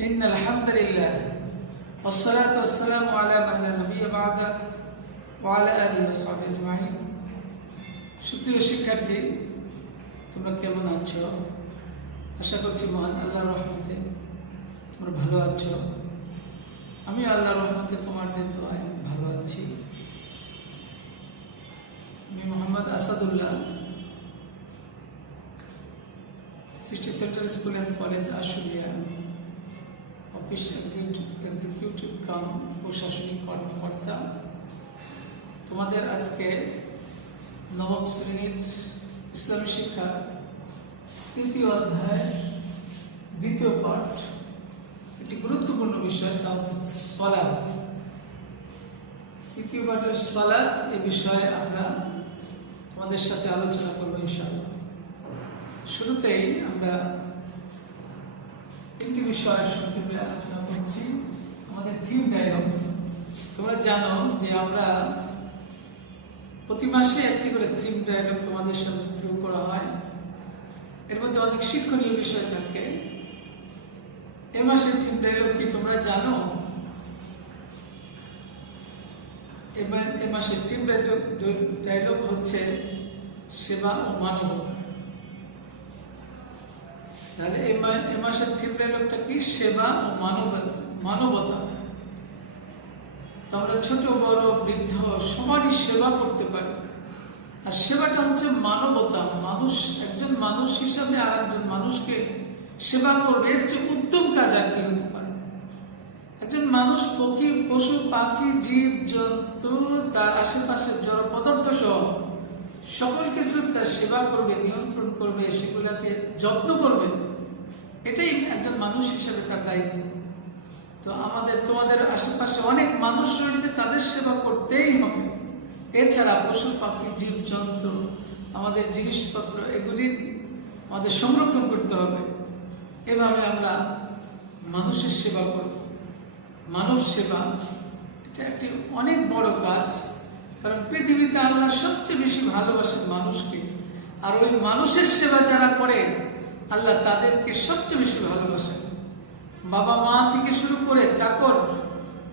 إن الحمد لله والصلاة والسلام على من لا نبي بعده وعلى آله وصحبه أجمعين। সুপ্রিয় শিক্ষার্থী, তোমরা কেমন আছো? আশা করছি মহান আল্লাহর রহমতে তোমরা ভালো আছো। আমি আল্লাহর রহমতে তোমাদের দোয়ায় ভালো আছি। আমি Mohammad Asadullah, city central school and college Ashulia office executive cum প্রশাসনিক কর্মকর্তা। তোমাদের আজকে নবম শ্রেণীর ইসলামী শিক্ষা তৃতীয় অধ্যায় দ্বিতীয় পাঠ, একটি গুরুত্বপূর্ণ বিষয়, তা হচ্ছে সালাত। তৃতীয় পাঠের সালাত এ বিষয়ে আমরা তোমাদের সাথে আলোচনা করবো ইনশাআল্লাহ। শুরুতেই আমরা তিনটি বিষয় সংক্ষেপে আলোচনা করছি। আমাদের থিম ডায়লগ, তোমরা জানো যে আমরা প্রতি মাসে একটি করে থিম ডায়লগ তোমাদের সামনে থ্রু করা হয়। এর মধ্যে অনেক শিক্ষণীয় বিষয় থাকে। এ মাসের থিম ডায়লগ কি তোমরা জানো? এ মাসের থিম ডায়লগ হচ্ছে সেবা ও মানবতা। তাহলে এ মাসের থিম ডায়লগটা কি? সেবা ও মানবতা। তো আমরা ছোট বড় বৃদ্ধ সবারই সেবা করতে পারি, আর সেবাটা হচ্ছে মানবতা। একজন মানুষ হিসাবে আর একজন মানুষকে সেবা করবে, এর চেয়ে উত্তম কাজ আর কি হতে পারে? একজন মানুষ পশু পাখি জীব জন্তু তার আশেপাশের জড় পদার্থ সহ সকল কিছু তার সেবা করবে, নিয়ন্ত্রণ করবে, সেগুলাকে যত্ন করবে। এটাই একজন মানুষ হিসেবে তার দায়িত্ব। তো তোমাদের আশেপাশে অনেক মানুষ রয়েছে, তাদের সেবা করতেই হবে। এছাড়া পশু পাখি জীব জন্তু আমাদের জিনিসপত্র এগুলি আমাদের সংরক্ষণ করতে হবে। এভাবে আমরা মানুষের সেবা করব। মানব সেবা এটা একটি অনেক বড় কাজ, কারণ পৃথিবীতে আল্লাহ সবচেয়ে বেশি ভালোবাসেন মানুষকে, আর ওই মানুষের সেবা যারা করে আল্লাহ তাদেরকে সবচেয়ে বেশি ভালোবাসেন। বাবা মা থেকে শুরু করে চাকর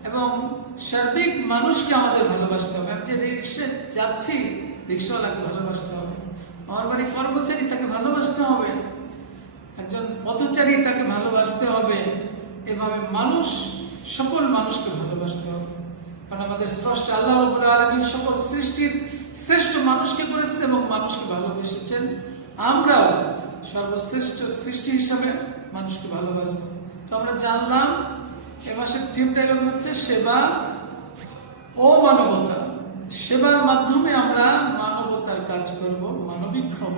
এবং সার্বিক মানুষকে আমাদের ভালোবাসতে হবে। আমি যে রিক্সা যাচ্ছি, রিক্সাওয়ালাকে ভালোবাসতে হবে। আমার বাড়ির কর্মচারী, তাকে ভালোবাসতে হবে। একজন পথচারী, তাকে ভালোবাসতে হবে। এভাবে সকল মানুষকে ভালোবাসতে হবে, কারণ আমাদের স্রষ্টা আল্লাহ রাব্বুল আলামিন সকল সৃষ্টির শ্রেষ্ঠ মানুষকে করেছেন এবং মানুষকে ভালোবেসেছেন। আমরাও সর্বশ্রেষ্ঠ সৃষ্টি হিসাবে মানুষকে ভালোবাসবো। তো আমরা জানলাম এ মাসের থিম ডায়লগ হচ্ছে সেবা ও মানবতা। সেবার মাধ্যমে আমরা মানবতার কাজ করব, মানবিক হব,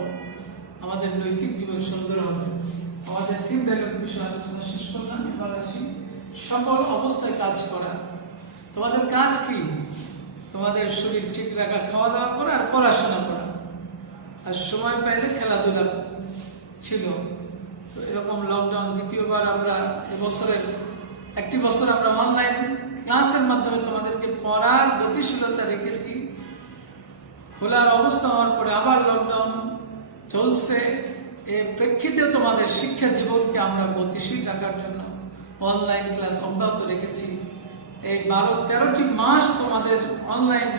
আমাদের নৈতিক জীবন সুন্দর হবে। আমাদের থিম ডায়লগ বিষয়ে আলোচনা শেষ করলাম। এবার আসি সকল অবস্থায় কাজ করা। তোমাদের কাজ কি? তোমাদের শরীর ঠিক রাখা, খাওয়া দাওয়া করা আর পড়াশোনা করা, আর সময় পাইলে খেলাধুলা ছিল। তো এরকম লকডাউন দ্বিতীয়বার আমরা এবছরের একটি বছর আমরা অনলাইন ক্লাসের মাধ্যমে তোমাদেরকে পড়ার গতিশীলতা রেখেছি। খোলার অবস্থা হওয়ার পরে আবার লকডাউন চলছে, এর প্রেক্ষিতেও তোমাদের শিক্ষা জীবনকে আমরা গতিশীল রাখার জন্য অনলাইন ক্লাস অব্যাহত রেখেছি। এই 12-13টি মাস তোমাদের অনলাইন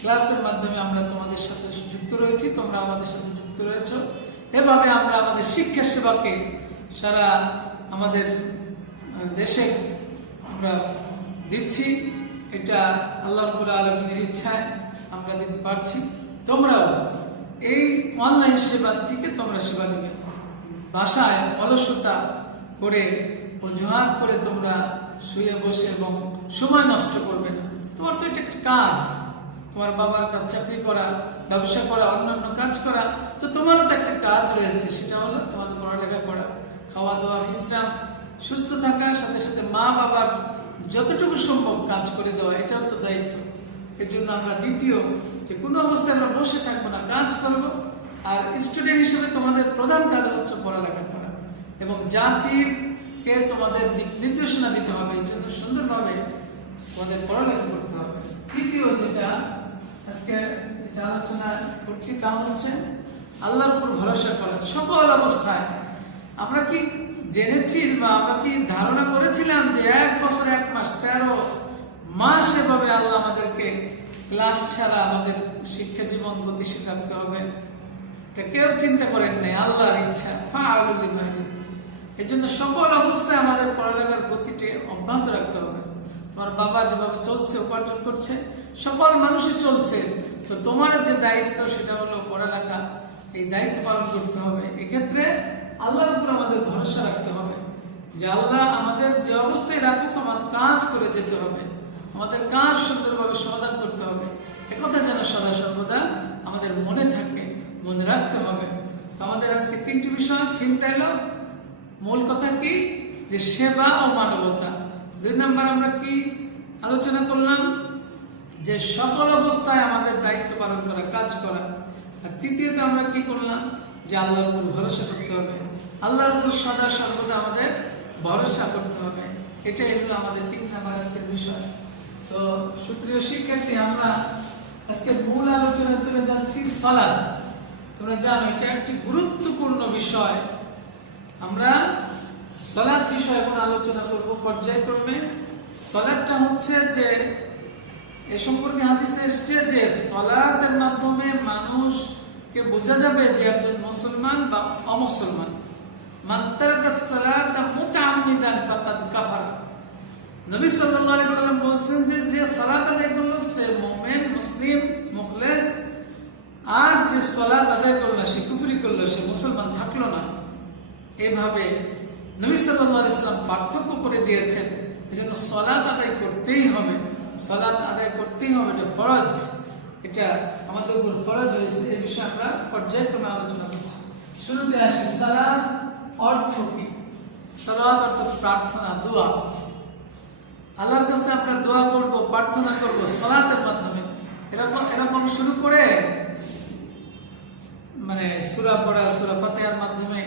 ক্লাসের মাধ্যমে আমরা তোমাদের সাথে যুক্ত রয়েছি, তোমরা আমাদের সাথে যুক্ত রয়েছ। এভাবে আমরা আমাদের শিক্ষা সেবাকে সারা আমাদের দেশে আমরা দিচ্ছি। এটা আল্লাহ রাব্বুল আলামিনের ইচ্ছায় আমরা দিতে পারছি। তোমরাও এই অনলাইন সেবা থেকে তোমরা সেবা নেবে। বাসায় অলসতা করে, অজুহাত করে তোমরা শুয়ে বসে এবং সময় নষ্ট করবে না। তোমার তো এটা একটা কাজ, তোমার বাবার কাজ, চাকরি করা, ব্যবসা করা, অন্যান্য কাজ করা। তো তোমারও তো একটা কাজ রয়েছে, সেটা হলো তোমাদের পড়ালেখা করা, খাওয়া দাওয়া, বিশ্রাম, সুস্থ থাকার সাথে সাথে মা বাবার যতটুকু সম্ভব কাজ করে দেওয়া, এটাও তো দায়িত্ব। এই জন্য আমরা দ্বিতীয় যে কোনো অবস্থায় আমরা বসে থাকবো না, কাজ করবো। আর স্টুডেন্ট হিসেবে তোমাদের প্রধান কাজ হচ্ছে পড়ালেখা করা এবং জাতিকে তোমাদের দিক নির্দেশনা দিতে হবে। এই জন্য সুন্দরভাবে তোমাদের পড়ালেখা করতে হবে। তৃতীয় যেটা আজকে আলোচনা করছি তা হচ্ছে আল্লাহর উপর ভরসা করা সকল অবস্থায়। আমরা কি জেনেছি বা আমরা কি ধারণা করেছি বলেছিলাম যে 1 বছর 1 মাস 13 মাস এভাবে আল্লাহ আমাদেরকে ক্লাস ছাড়া আমাদের শিক্ষা জীবন গতিশীল রাখতে হবে, এটা কেউ চিন্তা করেন নাই, আল্লাহর ইচ্ছা। ফাআলুল লিমা ইউরিদ। এই জন্য সকল অবস্থায় আমাদের পড়ালেখার গতিটি অব্যাহত রাখতে হবে। তোমার বাবা যেভাবে চলছে, উপার্জন করছে, সকল মানুষই চলছে, তো তোমার যে দায়িত্ব সেটা হলো পড়ালেখা, এই দায়িত্ব পালন করতে হবে। এক্ষেত্রে আল্লাহর উপর আমাদের ভরসা রাখতে হবে যে আল্লাহ আমাদের যে অবস্থায় রাখুক, আমাদের কাজ করে যেতে হবে, আমাদের কাজ সুন্দরভাবে সমাধান করতে হবে। একথা যেন সদা সর্বদা আমাদের মনে থাকে, মনে রাখতে হবে। তো আমাদের আজকে 3টি বিষয়, থিমটা এলো, মূল কথা কি, যে সেবা ও মানবতা। 2 নাম্বার আমরা কি আলোচনা করলাম, যে সকল অবস্থায় আমাদের দায়িত্ব পালন করা, কাজ করা। আর তৃতীয়ত আমরা কি করলাম, যে আল্লাহর উপর ভরসা করতে হবে, আল্লাহর উপর সদা সর্বদা আমাদের ভরসা করতে হবে। এটাই হলো আমাদের 3 নাম্বার আজকের বিষয়। তো সুপ্রিয় শিক্ষার্থী, আমরা আজকে মূল আলোচনা চলে যাচ্ছি সালাত। তোমরা জানো এটা একটি গুরুত্বপূর্ণ বিষয়। আমরা সালাত বিষয়ে এখন আলোচনা করব পর্যায়ক্রমে। সালাতটা হচ্ছে যে এ সম্পর্কে হাদিসে এসেছে যে সালাতের মাধ্যমে মানুষকে বোঝা যাবে যে একজন মুসলমান বা অমুসলমান। মান তারাকা সালাতা মুতাআম্মিদান ফাকাদ কাফারা। নবী সাল্লাল্লাহু আলাইহি সাল্লাম বলেছেন যে সালাত আদায় করলো সে মুমিন, মুসলিম, মুখলেস। আর যে সালাত আদায় করলো সে কুফরি করলো, সে মুসলমান থাকলো না। এভাবে নবী সাল্লাল্লাহু আলাইহি সাল্লাম পার্থক্য করে দিয়েছেন। এজন্য সালাত আদায় করতেই হবে, সালাত আদায় করতেই হবে, এটা ফরজ, এটা আমাদের উপর ফরজ হয়েছে। এই বিষয়ে আমরা পর্যায়ক্রমে আলোচনা করছি। শুরুতে আসি, সালাত অর্থ কি? সালাত অর্থ প্রার্থনা, দোয়া। আল্লাহর কাছে আমরা দোয়া করব, প্রার্থনা করব সালাতের মাধ্যমে। এরকম শুরু করে মানে সূরা পড়া, সূরা ফাতিহার মাধ্যমে,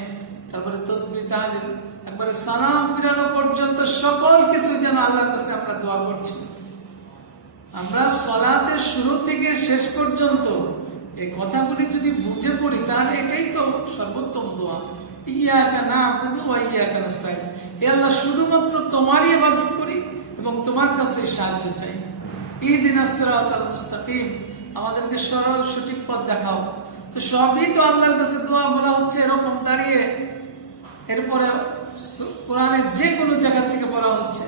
তারপরে তাসবিহ, তাহলিল, একবারে সালাম ফিরানো পর্যন্ত সকল কিছু যেন আল্লাহর কাছে আমরা দোয়া করছি। আমরা সালাতের শুরু থেকে শেষ পর্যন্ত এই কথাগুলি যদি বুঝে পড়ি, তাহলে এটাই তো সর্বোত্তম দোয়া। ইয়াকা না'বুদু ওয়া ইয়াকা নাস্তাঈন। হে আল্লাহ, শুধুমাত্র তোমারই ইবাদত করি এবং তোমার কাছে সাহায্য চাই। ইহদিনাস সিরাতাল মুস্তাকিম, আমাদেরকে সরল সঠিক পথ দেখাও। তো সবই তো আল্লাহর কাছে দোয়া বলা হচ্ছে এরকম দাঁড়িয়ে। এরপরে কোরআনের যে কোনো জায়গা থেকে বলা হচ্ছে।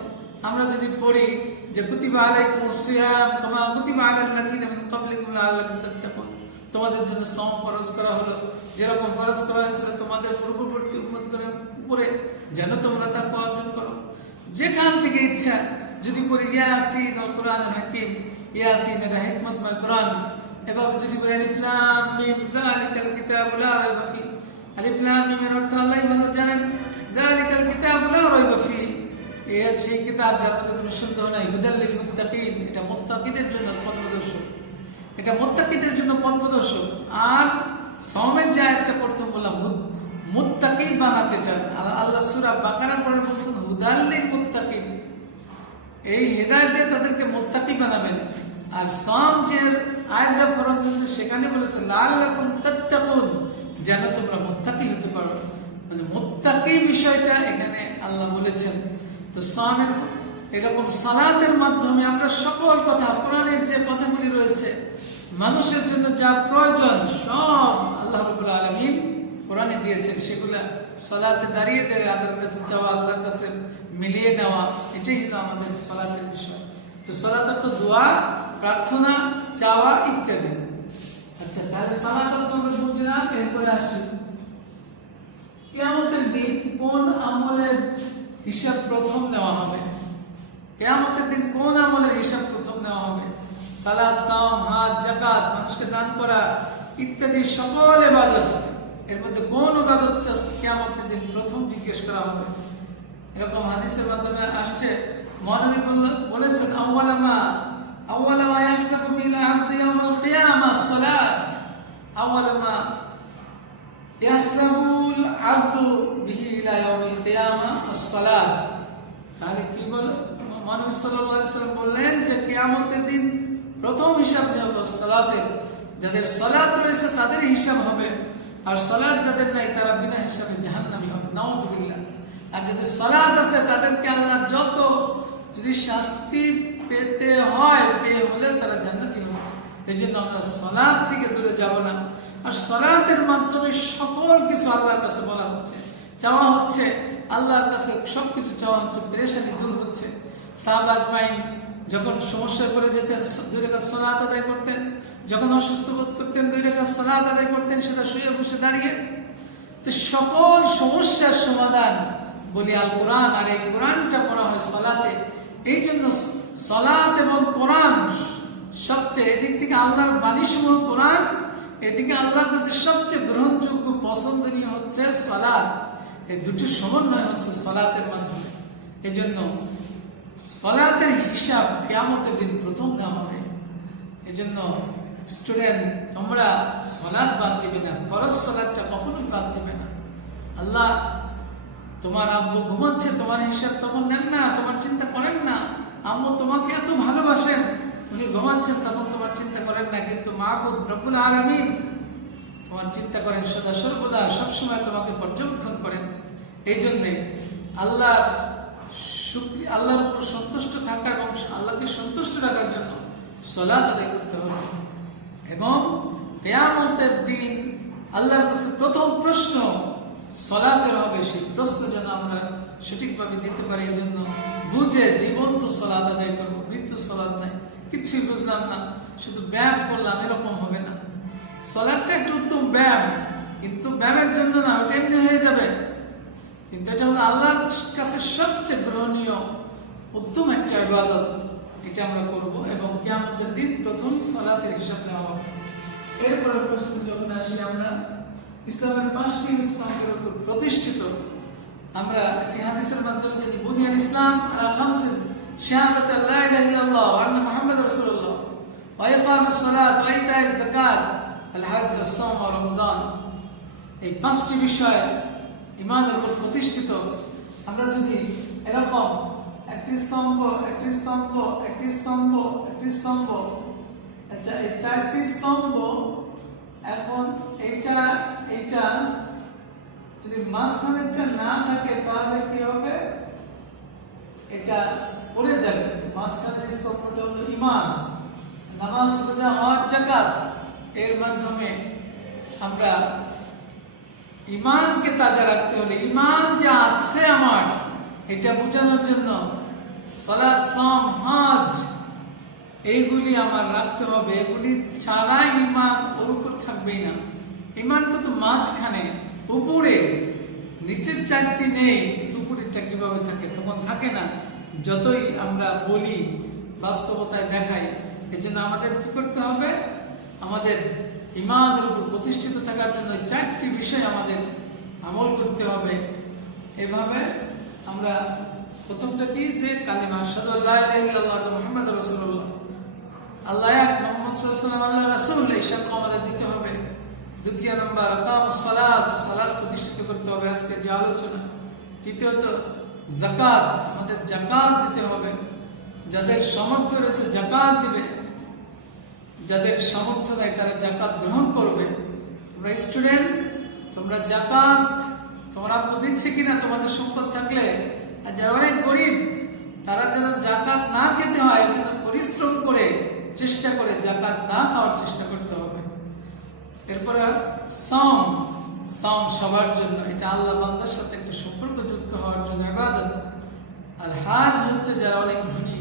আমরা যদি পড়ি যে কুতিবা আলাইকুমুস সিয়াম কামা কুতিবা আলাল লাযিনা মিন ক্বাবলিকুম লাআল্লাকুম তাত্তাকুন, তোমাদের জন্য সওম ফরজ করা হলো যেরকম ফরজ করা হয়েছিল তোমাদের পূর্ববর্তী উম্মতগণের উপরে, যেন তোমরা তাকওয়া অর্জন করো। যেখান থেকে ইচ্ছা যদি পড়ি ইয়াসিন আল কুরআনুল হাকিম, ইয়াসিন এর হিকমতময় কোরআন। এভাবে যদি বলি আলিফ লাম মিম যালিকাল কিতাবু লা রাইবা ফি, আলিফ লাম মিম এর অর্থ আল্লাহই ভালো জানেন। যালিকাল কিতাবু লা রাইবা ফি, এই সেই কিতাব যার মধ্যে কোনো সন্দেহ নাই। হুদাল লিল মুত্তাকিন, এটা মুত্তাকিদের জন্য পথ প্রদর্শক, এটা মুত্তাকিদের জন্য পথ প্রদর্শক। আর সাওমের যে আয়াতটা প্রথম বললাম, মুত্তাকি বানাতে চান আল্লাহ। সূরা বাকারার পরে বলছেন হুদাল লিল মুত্তাকিন, এই হেদায়েত দিয়ে তাদেরকে মুত্তাকি বানাবেন। আর সাওম যে আয়াতটা ফরজ হয়েছে সেখানে বলেছে লাআল্লাকুম তাত্তাকুন, যেন তোমরা মুত্তাকি হতে পারো। মানে মুত্তাকি বিষয়টা এখানে আল্লাহ বলেছেন। তো সাওমের এরকম সালাতের মাধ্যমে আমরা সকল কথা, কোরআনের যে কথাগুলি রয়েছে, মানুষের জন্য যা প্রয়োজন সব আল্লাহ রাব্বুল আলামিন কোরআনে দিয়েছেন। সেগুলা সালাতে দাঁড়িয়ে দাঁড়িয়ে আল্লাহর কাছে চাওয়া, আল্লাহর কাছে মিলিয়ে নেওয়া, এটাই হলো আমাদের সালাতের বিষয়। তো সালাত অর্থ দোয়া, প্রার্থনা, চাওয়া ইত্যাদি। আচ্ছা, তাহলে সালাত অর্থ আমরা বুঝলাম। এরপরে আসি, কিয়ামতের দিন কোন আমলের হিসাব প্রথম দেওয়া হবে? কিয়ামতের দিন কোন আমলের হিসাব প্রথম দেওয়া হবে? সালাত, সাওম, হজ, যাকাত, মানুষকে দান করা ইত্যাদি সকল ইবাদত, এর মধ্যে কোন ইবাদতটা কিয়ামতের দিন প্রথম জিজ্ঞেস করা হবে? এরকম হাদিসের মাধ্যমে আসছে। মহানবী বলেছেন আউয়ালা মা ইয়াহসাবু বিল আবদি ইয়াওমাল কিয়ামাহ সালাত, আউয়ালা মা ইয়াহসাবুল আবদু বিহি ইলা ইয়াউমিল কিয়ামাহ আস-সালাত। তাহলে কি বলে মহানবী সাল্লাল্লাহু আলাইহি ওয়াসাল্লাম বললেন যে কিয়ামতের দিন প্রথম হিসাব নেওয়া হবে সালাতের। যাদের সালাত রয়েছে তাদের হিসাব হবে, আর সালাত যাদের নাই তারা বিনা হিসাবে জাহান্নামী হবে, নাউযুবিল্লাহ। আর যাদের সালাত আছে তাদেরকে আল্লাহ যত যদি শাস্তি পেতে হয়, পেয়ে হলে তারা জান্নাতি হবে। এই জন্য আমরা সালাত থেকে দূরে যাব না। আর সালাতের মাধ্যমে সকল কিছু আল্লাহর কাছে বলা হচ্ছে, চাওয়া হচ্ছে, আল্লাহর কাছে সবকিছু চাওয়া হচ্ছে, পেরেশানি দূর হচ্ছে। সাহাবা আজমাইন যখন সমস্যায় পড়ে যেতেন 2 রাকাত সালাত আদায় করতেন, যখন অসুস্থ বোধ করতেন 2 রাকাত সালাত আদায় করতেন, সেটা শুয়ে বসে দাঁড়িয়ে। তো সকল সমস্যার সমাধান বলি আল কোরআন, আর এই কোরআনটা পড়া হয় সালাতে। এই জন্য সালাত এবং কোরআন সবচেয়ে, এদিক থেকে আল্লাহর বাণীসমূহ কোরআন, এদিকে আল্লাহর কাছে সবচেয়ে গ্রহণযোগ্য পছন্দনীয় হচ্ছে সালাত। এই দুটি সমন্বয় হচ্ছে সালাতের মাধ্যমে। এই জন্য সালাতের হিসাব কিয়ামতের দিন প্রথম দেওয়া হবে। এই জন্য স্টুডেন্ট, তোমরা সালাত বাদ দিবে না, ফরজ সালাতটা কখনোই বাদ দিবে না। আল্লাহ, তোমার আব্বু ঘুমাচ্ছে, তোমার হিসাব তখন নেন না, তোমার চিন্তা করেন না। আম্মু তোমাকে এত ভালোবাসেন, উনি ঘুমাচ্ছেন, তখন তোমার চিন্তা করেন না। কিন্তু মাবুদ রব্বুল আলামিন তোমার চিন্তা করেন সদা সর্বদা, সবসময় তোমাকে পর্যবেক্ষণ করেন। এই জন্যে আল্লাহর উপর সন্তুষ্ট থাকা এবং আল্লাহকে সন্তুষ্ট রাখার জন্য সালাত আদায় করতে হবে। এবং কিয়ামতের দিন আল্লাহর কাছে প্রথম প্রশ্ন সালাতের হবে। সেই প্রশ্ন যেন আমরা সঠিকভাবে দিতে পারি, এই জন্য বুঝে জীবন্ত সালাত আদায় করবো। মৃত্যু সালাত নাই, কিছুই বুঝলাম না, শুধু ব্যায়াম করলাম, এরকম হবে না। সালাতটা একটু উত্তম ব্যায়াম, কিন্তু ব্যায়ামের জন্য না, ওটা এমনি হয়ে যাবে। কিন্তু এটা হলো আল্লাহর কাছে সবচেয়ে গ্রহণীয় উত্তম একটা ইবাদত। এটা আমরা করব এবং কিয়ামতের দিন প্রথম সালাতের হিসাব দেওয়া হবে। এরপরে প্রশ্ন যখন আসি, আমরা ইসলামের 5টি স্তম্ভের উপর প্রতিষ্ঠিত। আমরা একটি হাদিসের মাধ্যমে জানি, বুনিয়াল ইসলাম আলা খামসিন, শাহাদাতু লা ইলাহা ইল্লাল্লাহ ওয়া আন্না মুহাম্মাদুর রাসূলুল্লাহ, ওয়া ইকামুস সালাত, ওয়া ইতাইজ যাকাত, আল হজ্জ, আস-সাওম ওয়া রমজান। এই 5টি বিষয় ঈমানের উপর প্রতিষ্ঠিত। আমরা যদি এরকম একটি স্তম্ভ, একটি স্তম্ভ, একটি স্তম্ভ, একটি স্তম্ভ, আচ্ছা এই 4টি স্তম্ভ, এখন এইটা এইটা যদি মাঝখানেরটা না থাকে তাহলে কি হবে? এটা পড়ে যাবে। মাঝখানের স্তম্ভটা হলো ঈমান, নামাজ, রোজা, হজ, যাকাত। এর মাধ্যমে আমরা ঈমানকে তাজা রাখতে হলে, ঈমান যা আছে আমার, এটা বোঝানোর জন্য সালাত, সাওম, হজ এইগুলি আমার রাখতে হবে। এগুলি ছাড়া ঈমান ওর উপর থাকবেই না। ঈমানটা তো মাঝখানে, উপরে, নিচের 4টি নেই, কিন্তু উপরেরটা কিভাবে থাকে? তখন থাকে না, যতই আমরা বলি, বাস্তবতায় দেখাই। এই জন্য আমাদের কি করতে হবে? আমাদের ঈমানের উপর প্রতিষ্ঠিত থাকার জন্য 4টি বিষয় আমাদের আমল করতে হবে। এভাবে আমরা প্রথমটা কি, যে কালিমা আশহাদু আল্লা ইলাহা ইল্লাল্লাহ ওয়া মুহাম্মাদুর রাসূলুল্লাহ, আল্লাহ এক, মুহাম্মদ সাল্লাল্লাহু আলাইহি ওয়াসাল্লাম আল্লাহর রাসূল, এই সাক্ষ্য আমাদের দিতে হবে। দ্বিতীয় নম্বর, ইকামুস সালাত, সালাত প্রতিষ্ঠিত করতে হবে, আজকে যে আলোচনা। তৃতীয়ত, যাকাত, আমাদের যাকাত দিতে হবে। যাদের সামর্থ্য রয়েছে যাকাত দিবে, যাদের সামর্থ্য নাই তারা যাকাত গ্রহণ করবে। তোমরা স্টুডেন্ট, তোমরা যাকাত তোমরা আব্বু দিচ্ছে কিনা তোমাদের সম্পদ থাকলে, আর যারা অনেক গরিব তারা যেন যাকাত না খেতে হয়, এই জন্য পরিশ্রম করে চেষ্টা করে যাকাত না খাওয়ার চেষ্টা করতে হবে। এরপরে সাওম, সাওম সবার জন্য, এটা আল্লাহ বান্দার সাথে একটা সম্পর্ক যুক্ত হওয়ার জন্য ইবাদত। আর হজ হচ্ছে যারা অনেক ধনী,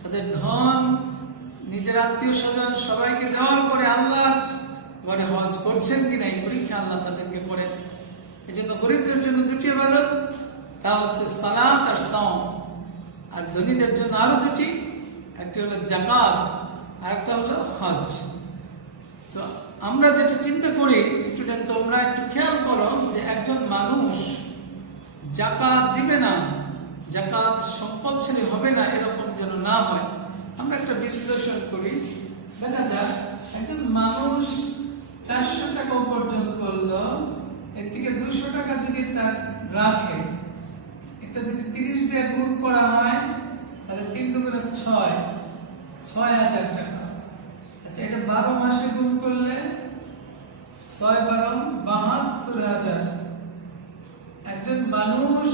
তাদের ধন নিজের আত্মীয় স্বজন সবাইকে দেওয়ার পরে আল্লাহ ঘরে হজ করছেন কিনা এই পরীক্ষা আল্লাহ তাদেরকে করেন। এই জন্য গরিবদের জন্য 2টি ইবাদত, তা হচ্ছে সালাত আর সাওম। আর ধনীদের জন্য আরো 2টি, একটি হলো যাকাত আর একটা হলো হজ। তো আমরা যেটা চিন্তা করি স্টুডেন্ট, তোমরা একটু খেয়াল করো যে একজন মানুষ যাকাত দিবে না, যাকাত সম্পদশালী হবে না, এরকম যেন না হয়। আমরা একটা বিশ্লেষণ করি, দেখা যাক একজন মানুষ 400 টাকা উপার্জন করলো, এর থেকে 200 টাকা যদি তার রাখে, এটা যদি 30 দিয়ে গুণ করা হয় তাহলে 3 দুগুণে 6,000 টাকা। আচ্ছা, এটা 12 মাসে গুণ করলে 6 12 72,000। একজন মানুষ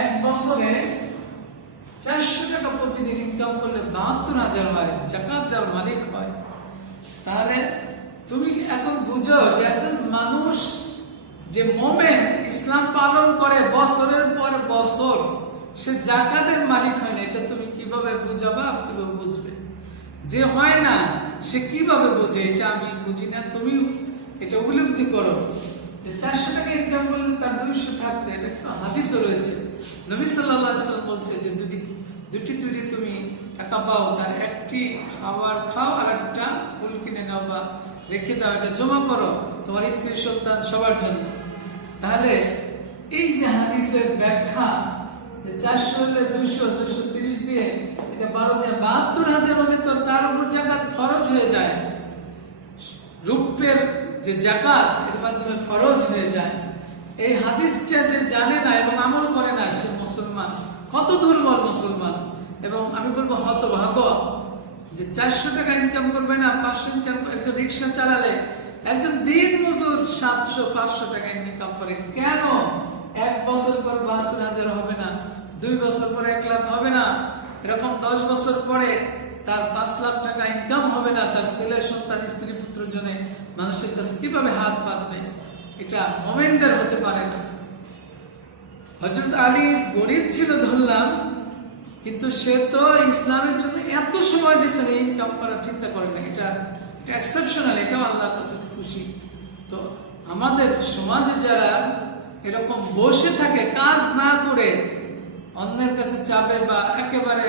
1 বছরে 400 টাকা প্রতিদিন ইনকাম করলে 72,000 হয়, জাকাত দেওয়ার মালিক হয়। তাহলে তুমি এখন বুঝো যে একজন মানুষ যে মোমেন ইসলাম পালন করে বছরের পর বছর, সে জাকাতের মালিক হয় না। এটা তুমি কিভাবে বুঝাবা, কিভাবে বুঝবে? যে হয় না সে কিভাবে বোঝে? এটা আমি বুঝি না, তুমি এটা উপলব্ধি করো যে 400 টাকা ইনকাম করলে তার 200 থাকতো। এটা একটা হাদিসও রয়েছে। নবী সাল্লাল্লাহু আলাইহি ওয়াসাল্লাম বলছে যে দুটি তুমি টাকা পাও, তার একটি খাবার খাও আর একটা ফুল কিনে নাও বা রেখে দাও, এটা জমা করো তোমার স্ত্রী সন্তান সবার জন্য। তাহলে এই যে হাদিসের ব্যাখ্যা যে 400 হলে 230 দিয়ে এটা 12 দিয়ে 72,000 হলে তো তার উপর জাকাত ফরজ হয়ে যায়। রূপের যে জাকাত এর মাধ্যমে ফরজ হয়ে যায়। এই হাদিসটা যে জানে না এবং আমল করে না, সে মুসলমান কত দুর্বল মুসলমান। এবং আমি বলবো হতভাগ্য যে 400 টাকা ইনকাম করবে না, 500 ইনকাম। একজন রিক্সা চালালে একজন দিন মজুর 700-500 টাকা ইনকাম করে, কেন 1 বছর পর 72,000 হবে না? 2 বছর পরে 1 লাখ হবে না? এরকম 10 বছর পরে তার 5 লাখ টাকা ইনকাম হবে না? তার ছেলে সন্তান স্ত্রী পুত্র জনে মানুষের কাছে কিভাবে হাত পাতবে? এটা মোমেনদের হতে পারে না। হযরত আলী গরিব ছিল ধরলাম, কিন্তু সে তো ইসলামের জন্য এত সময় দিয়েছে, ইনকাম করার চিন্তা করে না। এটা এক্সেপশনাল, এটাও আল্লাহর কাছে খুশি। তো আমাদের সমাজে যারা এরকম বসে থাকে, কাজ না করে অন্যের কাছে চাবে বা একেবারে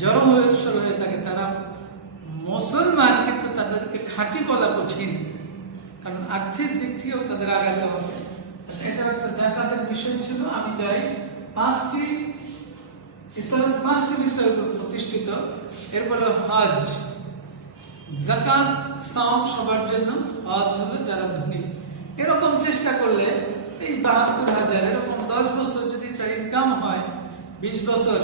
জড়ো হয়ে শুরু হয়ে থাকে, তারা মুসলমান কিন্তু তাদেরকে খাঁটি বলা কঠিন, কারণ আর্থিক দিক থেকেও তাদের আগাতে হবে। আচ্ছা, এটা একটা জাকাতের বিষয় ছিল। আমি যাই ইসলামের 5টি বিষয়ের উপর প্রতিষ্ঠিত। এরপরে হজ, জাকাত, সাওম সবার জন্য, হজ হলো যারা ধনী। এরকম চেষ্টা করলে এই 72,000, এরকম 10 বছর যদি তার ইনকাম হয়, 20 বছর,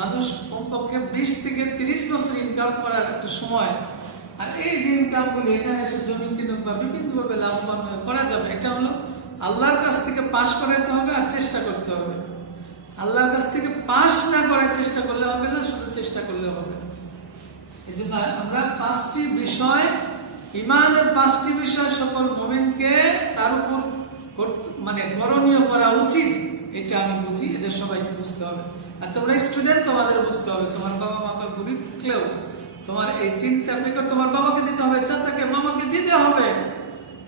মানুষ কমপক্ষে 20 থেকে 30 বছর ইনকাম করার একটা সময়। আর এই যে ইনকামগুলি এখানে এসে জমি কিনুক বা বিভিন্নভাবে লাভবান করা যাবে। এটা হলো আল্লাহর কাছ থেকে পাশ করাতে হবে আর চেষ্টা করতে হবে। আল্লাহর কাছ থেকে পাশ না করার চেষ্টা করলে হবে না, শুধু চেষ্টা করলে হবে না। এই জন্য আমরা 5টি বিষয়, ইমানের 5টি বিষয় সকল মুমিনকে তার উপর করণীয় করা উচিত। এটা আমি বুঝি, এটা সবাইকে বুঝতে হবে। আর তোমরা স্টুডেন্ট, তোমাদের বুঝতে হবে। তোমার বাবা মাকে গরিব থাকলেও তোমার এই চিন্তা ফিকর তোমার বাবাকে দিতে হবে, চাচাকে মামাকে দিতে হবে।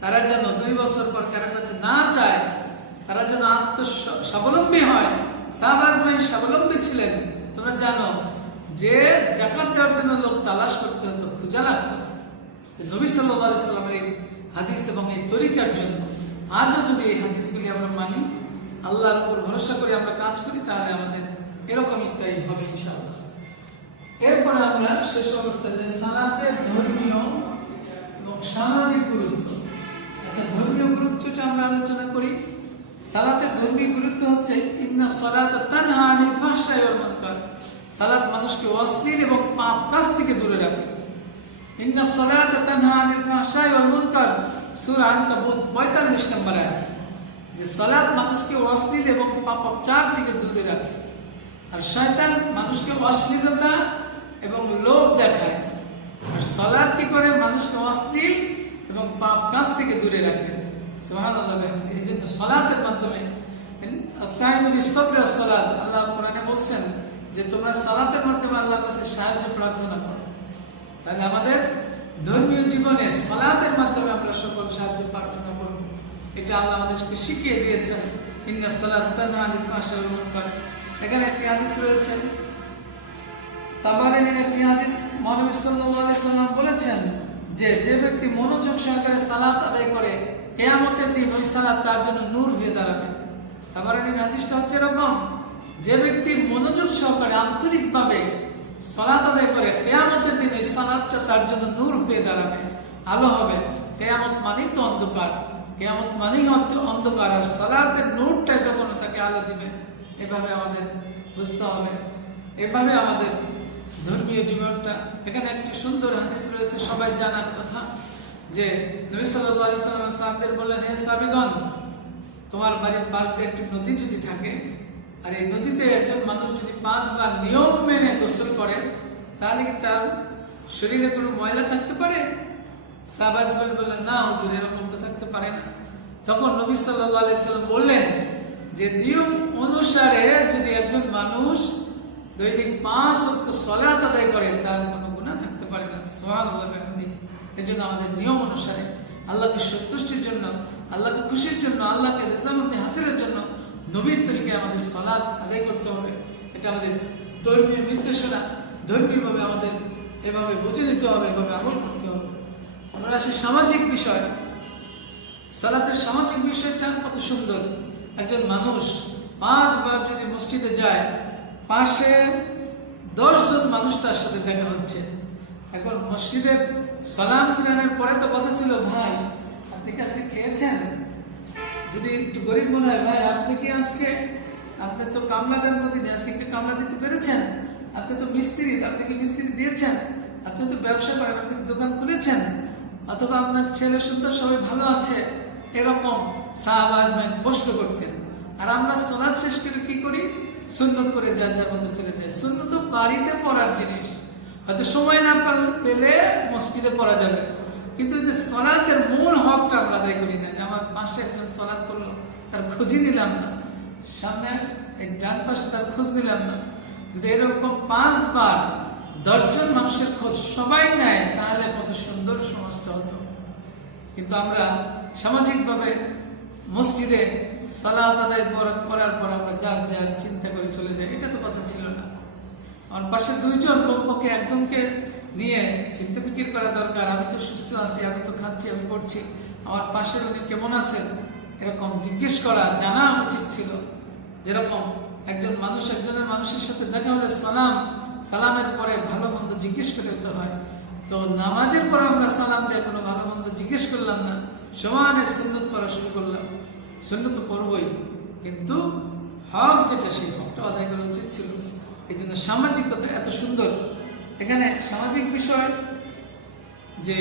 তারা যেন 2 বছর পর কারো কাছে না চায়, তারা যেন স্বাবলম্বী হয়। সাহাবাজ ভাই স্বাবলম্বী ছিলেন। তোমরা জানো যে জাকাত দেওয়ার জন্য লোক তালাশ করতে হতো, খোঁজা লাগতো। নবী সাল্লাল্লাহু আলাইহি সাল্লামের এই হাদিস এবং এই তরিকার জন্য আজও যদি এই হাদিসগুলি আমরা মানি, আল্লাহর উপর ভরসা করে আমরা কাজ করি, তাহলে আমাদের এরকম একটাই হবে ইনশাআল্লাহ। এরপরে আমরা শেষ অবস্থায় যে সালাতের ধর্মীয় এবং সামাজিক গুরুত্ব। আচ্ছা, ধর্মীয় গুরুত্বটা আমরা আলোচনা করি। সালাতের ধর্মীয় গুরুত্ব হচ্ছে ইন্না সালাতা তানহা আনিল ফাহশাই ওয়াল মুনকার। সালাত মানুষকে অশ্লীল এবং পাপ কাজ থেকে দূরে রাখে। ইন্না সালাতা তানহা আনিল ফাহশাই ওয়াল মুনকার, সূরা আনকাবুত 45 নম্বর আয়াত। যে সালাত মানুষকে অশ্লীল এবং পাপাচার থেকে দূরে রাখে। আর শয়তান মানুষকে অশ্লীলতা এবং লোভ দেখায়। আর সালাত কি করে? মানুষকে অশ্লীল এবং পাপ কাজ থেকে দূরে রাখে। সুবহানাল্লাহ। এই জন্য সালাতের মাধ্যমে আস্তাইনু বিস-সাবরি ওয়াস-সালাত, আল্লাহ কোরআনে বলছেন যে তোমরা সালাতের মাধ্যমে আল্লাহর কাছে সাহায্য প্রার্থনা করো। তাহলে আমাদের ধর্মীয় জীবনে সালাতের মাধ্যমে আমরা সকল সাহায্য প্রার্থনা করব। এটা আল্লাহ আমাদেরকে শিখিয়ে দিয়েছেন। ইন্না সালাতা তানহা আনিল ফাহশাই ওয়াল মুনকার। এখানে একটি হাদিস রয়েছে, তাবারানীর একটি হাদিস। নবী সাল্লাল্লাহু আলাইহি সাল্লাম বলেছেন যে ব্যক্তি মনোযোগ সহকারে সালাত আদায় করে, কিয়ামতের দিন ওই সালাত তার জন্য নূর হয়ে দাঁড়াবে। তাবারানীর হাদিসটা হচ্ছে এরকম, যে ব্যক্তি মনোযোগ সহকারে আন্তরিকভাবে সালাত আদায় করে, কিয়ামতের দিন ওই সালাতটা তার জন্য নূর হয়ে দাঁড়াবে, আলো হবে। কিয়ামত মানেই তো অন্ধকার, কিয়ামত মানেই হচ্ছে অন্ধকার, আর সালাতের নূরটাই তখন তাকে আলো দিবে। এভাবে আমাদের বুঝতে হবে, এভাবে আমাদের ধর্মীয় জীবনটা। এখানে একটি সুন্দর হাদিস রয়েছে, সবাই জানার কথা, যে নবী সাল্লাল্লাহু আলাইহি ওয়াসাল্লাম সাহাবীদের বললেন, হে সাহাবীগণ, তোমার বাড়ির পাশ দিয়ে একটি নদী যদি থাকে, আর এই নদীতে একজন মানুষ যদি পা বা নিয়ম মেনে গোসল করে, তাহলে কি তার শরীরে কোনো ময়লা থাকতে পারে? সাহাবাজ বললেন, না হুজুর, এরকম তো থাকতে পারে না। তখন নবী সাল্লাল্লাহু আলাইহি সাল্লাম বললেন যে নিয়ম অনুসারে যদি একজন মানুষ দৈনিক 5 ওয়াক্ত সালাত আদায় করে, তার কোনো গুনাহ থাকতে পারে না। সুবহানাল্লাহ। এই জন্য আমাদের নিয়ম অনুসারে আল্লাহকে সন্তুষ্টির জন্য, আল্লাহকে খুশির জন্য, আল্লাহকে রেজামন্দি হাসিলের জন্য নবীর তরিকায় আমাদের সালাত আদায় করতে হবে। এটা আমাদের ধর্মীয় নির্দেশনা। ধর্মীয়ভাবে আমাদের এভাবে বুঝে নিতে হবে, এভাবে আমল করতে হবে। আমরা আসি সামাজিক বিষয়। সালাতের সামাজিক বিষয়টা কত সুন্দর। একজন মানুষ 5 বার যদি মসজিদে যায়, পাশে 10 জন মানুষ তার সাথে দেখা হচ্ছে। এখন মসজিদের সালাম ফিরানোর পরে তো কথা ছিল, ভাই আপনি কি আজকে খেয়েছেন? যদি একটু গরিব মনে হয়, ভাই আপনি কি আজকে, আপনি তো কামলা দেন প্রতিদিন, আজকে কি কামলা দিতে পেরেছেন? আপনি তো মিস্ত্রি, আপনি কি মিস্ত্রি দিয়েছেন? আপনি তো ব্যবসা করেন, আপনি কি দোকান খুলেছেন? অথবা আপনার ছেলে সন্তান সবাই ভালো আছে? এরকম সাহাবা আজমাইন প্রশ্ন করতেন। আর আমরা সালাত শেষ করে কি করি? সুন্নত করে যার যার মতো চলে যায়। সুন্নত তো বাড়িতে পড়ার জিনিস, হয়তো সময় না পেলে মসজিদে পড়া যাবে, কিন্তু যে সালাতের মূল হকটা আমরা আদায় করি না। যে আমার পাশে একজন সালাত করলো, তার খোঁজই নিলাম না, সামনে এক ডান পাশে তার খোঁজ নিলাম না। যদি এরকম 5 বার 10 জন মানুষের খোঁজ সবাই নেয়, তাহলে কত সুন্দর সমাজটা হতো। কিন্তু আমরা সামাজিকভাবে মসজিদে সালাত আদায় করার পর আমরা যার যার চিন্তা করে চলে যাই। এটা তো কথা ছিল না। আমার পাশে 2 জন, কমপক্ষে একজনকে নিয়ে চিন্তা ফিকির করা দরকার। আমি তো সুস্থ আছি, আমি তো খাচ্ছি, আমি পড়ছি, আমার পাশের উনি কেমন আছেন, এরকম জিজ্ঞেস করা জানা উচিত ছিল। যেরকম একজন মানুষ একজনের মানুষের সাথে দেখা হলে সালামের পরে ভালো মন্দ জিজ্ঞেস করতে হয়। তো নামাজের পরে আমরা সালাম দিয়ে কোনো ভালো মন্দ জিজ্ঞেস করলাম না, সমানে সুন্নত পড়া শুরু করলাম। সুন্নত পড়বই, কিন্তু হক যেটা, সেই হকটা আদায় করা উচিত ছিল। এই জন্য সামাজিকতা এত সুন্দর। এখানে সামাজিক বিষয় যে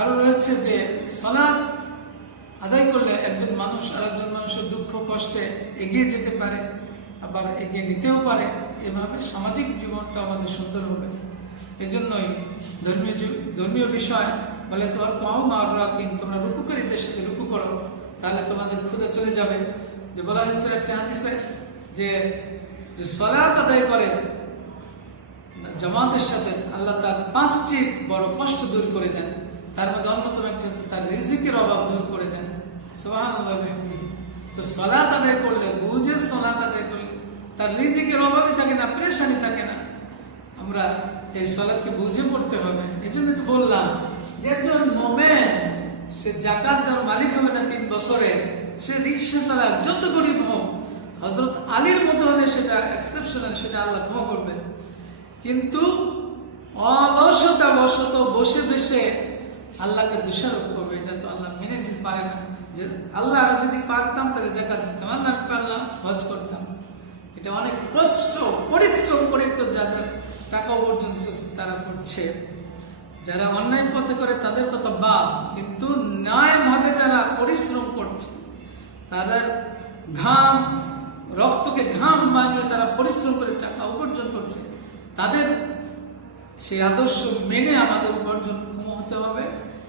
আরো রয়েছে, যে সালাত আদায় করলে একজন মানুষ আরেকজন মানুষের দুঃখ কষ্টে এগিয়ে যেতে পারে, আবার এগিয়ে নিতেও পারে। এভাবে সামাজিক জীবনটা আমাদের সুন্দর হবে। এজন্যই ধর্মীয় বিষয় বলে, তোমরা রুকুকারীদের সাথে রুকু করো, তাহলে তোমাদের ক্ষুধা চলে যাবে। যে বলা হয়েছে একটা হাদিসে, যে সালাত আদায় করে জামাতের সাথে, আল্লাহ তার 5টি বড় কষ্ট দূর করে দেন। তার মধ্যে অন্যতম একটা হচ্ছে তার রিজিকের অভাব দূর করে দেন। সুবহানাল্লাহ। তো সালাত আদায় করলে, বুঝে সালাত আদায় করলে তার রিজিকের অভাবই থাকে না, পেরেশানি থাকে না। আমরা এই সালাতকে বুঝে পড়তে হবে। এই জন্য তো বললাম যে একজন মুমিন, সে যাকাত দেওয়ার মালিক হবে না 3 বছরে, সে রিকশা চালাক, যত গরিব হোক, হযরত আলীর মতো হলে সেটা এক্সেপশনাল, সেটা আল্লাহ ক্ষমা করবেন। কিন্তু অলসতা বশত বসে বসে আল্লাহকে দোষারোপ করবে, এটা তো আল্লাহ মেনে নিতে পারে না। যে আল্লাহ যদি পারতাম তাহলে যাকাত দিতাম, আল্লাহ পারলাম হজ করতাম। এটা অনেক কষ্ট পরিশ্রম করে তো যাদের টাকা উপার্জন তারা করছে। যারা অন্যায় পথে করে তাদের কথা বাদ, কিন্তু ন্যায়ভাবে যারা পরিশ্রম করছে, তাদের ঘাম রক্তকে ঘাম বানিয়ে তারা পরিশ্রম করে টাকা উপার্জন করছে, তাদের সেই আদর্শ মেনে আমাদের উপার্জন ক্ষম হতে হবে।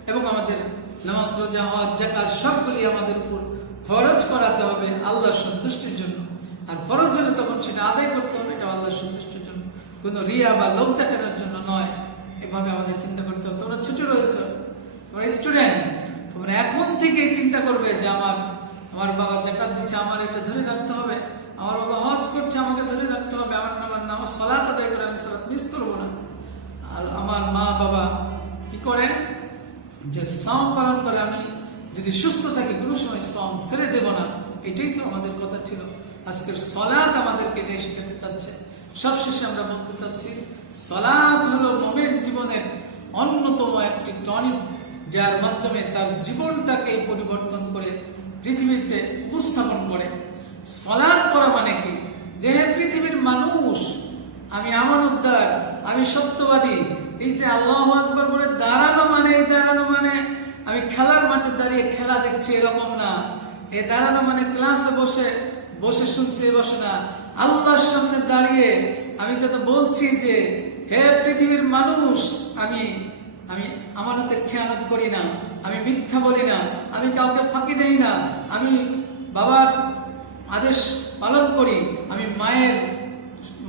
এবং আমাদের নামাজ, রোজা, হজ, যাকাত সবগুলি আমাদের উপর ফরজ করাতে হবে আল্লাহর সন্তুষ্টির জন্য। আর ফরজ হলে তখন সেটা আদায় করতে হবে, এটা আল্লাহর সন্তুষ্টির জন্য, কোনো রিয়া বা লোক দেখানোর জন্য নয়। এভাবে আমাদের চিন্তা করতে হবে। তোমরা ছোট রয়েছে, তোমরা স্টুডেন্ট, তোমরা এখন থেকেই চিন্তা করবে যে আমার বাবা যাকাত দিচ্ছে, আমার এটা ধরে রাখতে হবে। আমার বাবা হজ করছে, আমাকে ধরে রাখতে হবে। আমার নামাজ সালাত আদায় করে আমি সালাত মিস করবো না। আর আমার মা বাবা কি করে, যে সাম পালন করে, আমি যদি সুস্থ থাকি কোনো সময় সাম ছেড়ে দেব না। এটাই তো আমাদের কথা ছিল। আজকের সালাত আমাদেরকে এটাই শেখাতে চাচ্ছে। সবশেষে আমরা বলতে চাচ্ছি, সালাত হলো মুমিন জীবনের অন্যতম একটি টনিক, যার মাধ্যমে তার জীবনটাকে পরিবর্তন করে পৃথিবীতে উপস্থাপন করে। সালাত পড়া মানে কি, যে হে পৃথিবীর মানুষ, আমি আমানতদার, আমি সত্যবাদী। এই যে আল্লাহু আকবার বলে দাঁড়ানো মানে, এই দাঁড়ানো মানে আমি খেলার মাঠে দাঁড়িয়ে খেলা দেখছি এরকম না। এই দাঁড়ানো মানে ক্লাসে বসে শুনছি, বসে না। আল্লাহর সামনে দাঁড়িয়ে আমি যেন বলছি যে হে পৃথিবীর মানুষ, আমি আমি আমানতের খেয়ানত করি না, আমি মিথ্যা বলি না, আমি কাউকে ফাঁকি দেই না, আমি বাবার আদেশ পালন করি, আমি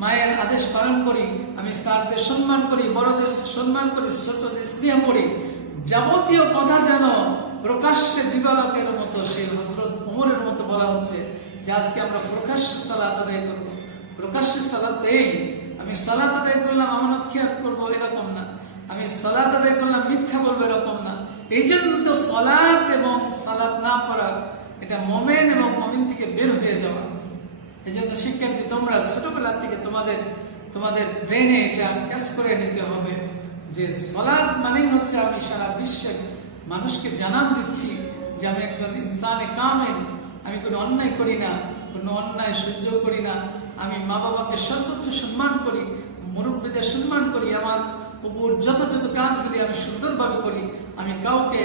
মায়ের আদেশ পালন করি, আমি স্যারদের সম্মান করি, বড়দের সম্মান করি, ছোটদের স্নেহ করি। যাবতীয় কথা যেন প্রকাশ্যে দিবালকের মতো সেই হযরত ওমরের মতো বলা হচ্ছে যে আজকে আমরা প্রকাশ্যে সালাত আদায় করব। প্রকাশ্যে সালাত এই আমি সালাত আদায় করলাম আমানত খেয়াল করবো এরকম না, আমি সালাত আদায় করলাম মিথ্যা বলবো এরকম না। এই জন্য তো সালাত এবং সালাত না পড়া এটা মুমিন এবং মুমিন থেকে বের হয়ে যাওয়া। এই জন্য শিক্ষার্থী, তোমরা ছোটবেলা থেকে তোমাদের ব্রেনে এটা ক্যাচ করে নিতে হবে যে সালাত মানেই হচ্ছে আমি সারা বিশ্বের মানুষকে জানান দিচ্ছি যে আমি একজন ইনসানে কামেল, আমি কোনো অন্যায় করি না, কোনো অন্যায় সহ্য করি না, আমি মা বাবাকে সর্বোচ্চ সম্মান করি, মুরব্বীদের সম্মান করি, আমার উপর যথাযথ কাজগুলি আমি সুন্দরভাবে করি, আমি কাউকে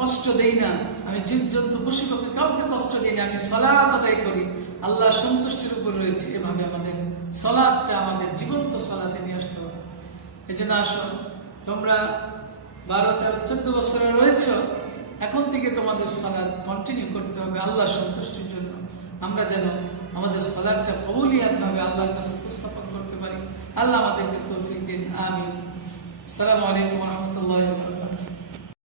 কষ্ট দেই না, আমি জীবজন্তু পশুপক্ষে কাউকে কষ্ট দিই না, আমি সালাত আদায় করি, আল্লাহ সন্তুষ্টির উপর রয়েছে। এভাবে আমাদের সালাতটা আমাদের জীবন্ত সালাতে নিয়ে আসতে হবে। এই জন্য আসো, তোমরা 12, 13, 14 বছরে রয়েছ, এখন থেকে তোমাদের সালাত কন্টিনিউ করতে হবে আল্লাহ সন্তুষ্টির জন্য। আমরা যেন আমাদের সালাতটা কবুলিয়াত ভাবে আল্লাহর কাছে উপস্থাপন করতে পারি। আল্লাহ আমাদেরকে তৌফিক দিন, আমিন। আসসালামু আলাইকুম ওয়া রাহমাতুল্লাহি ওয়া বারাকাতুহু।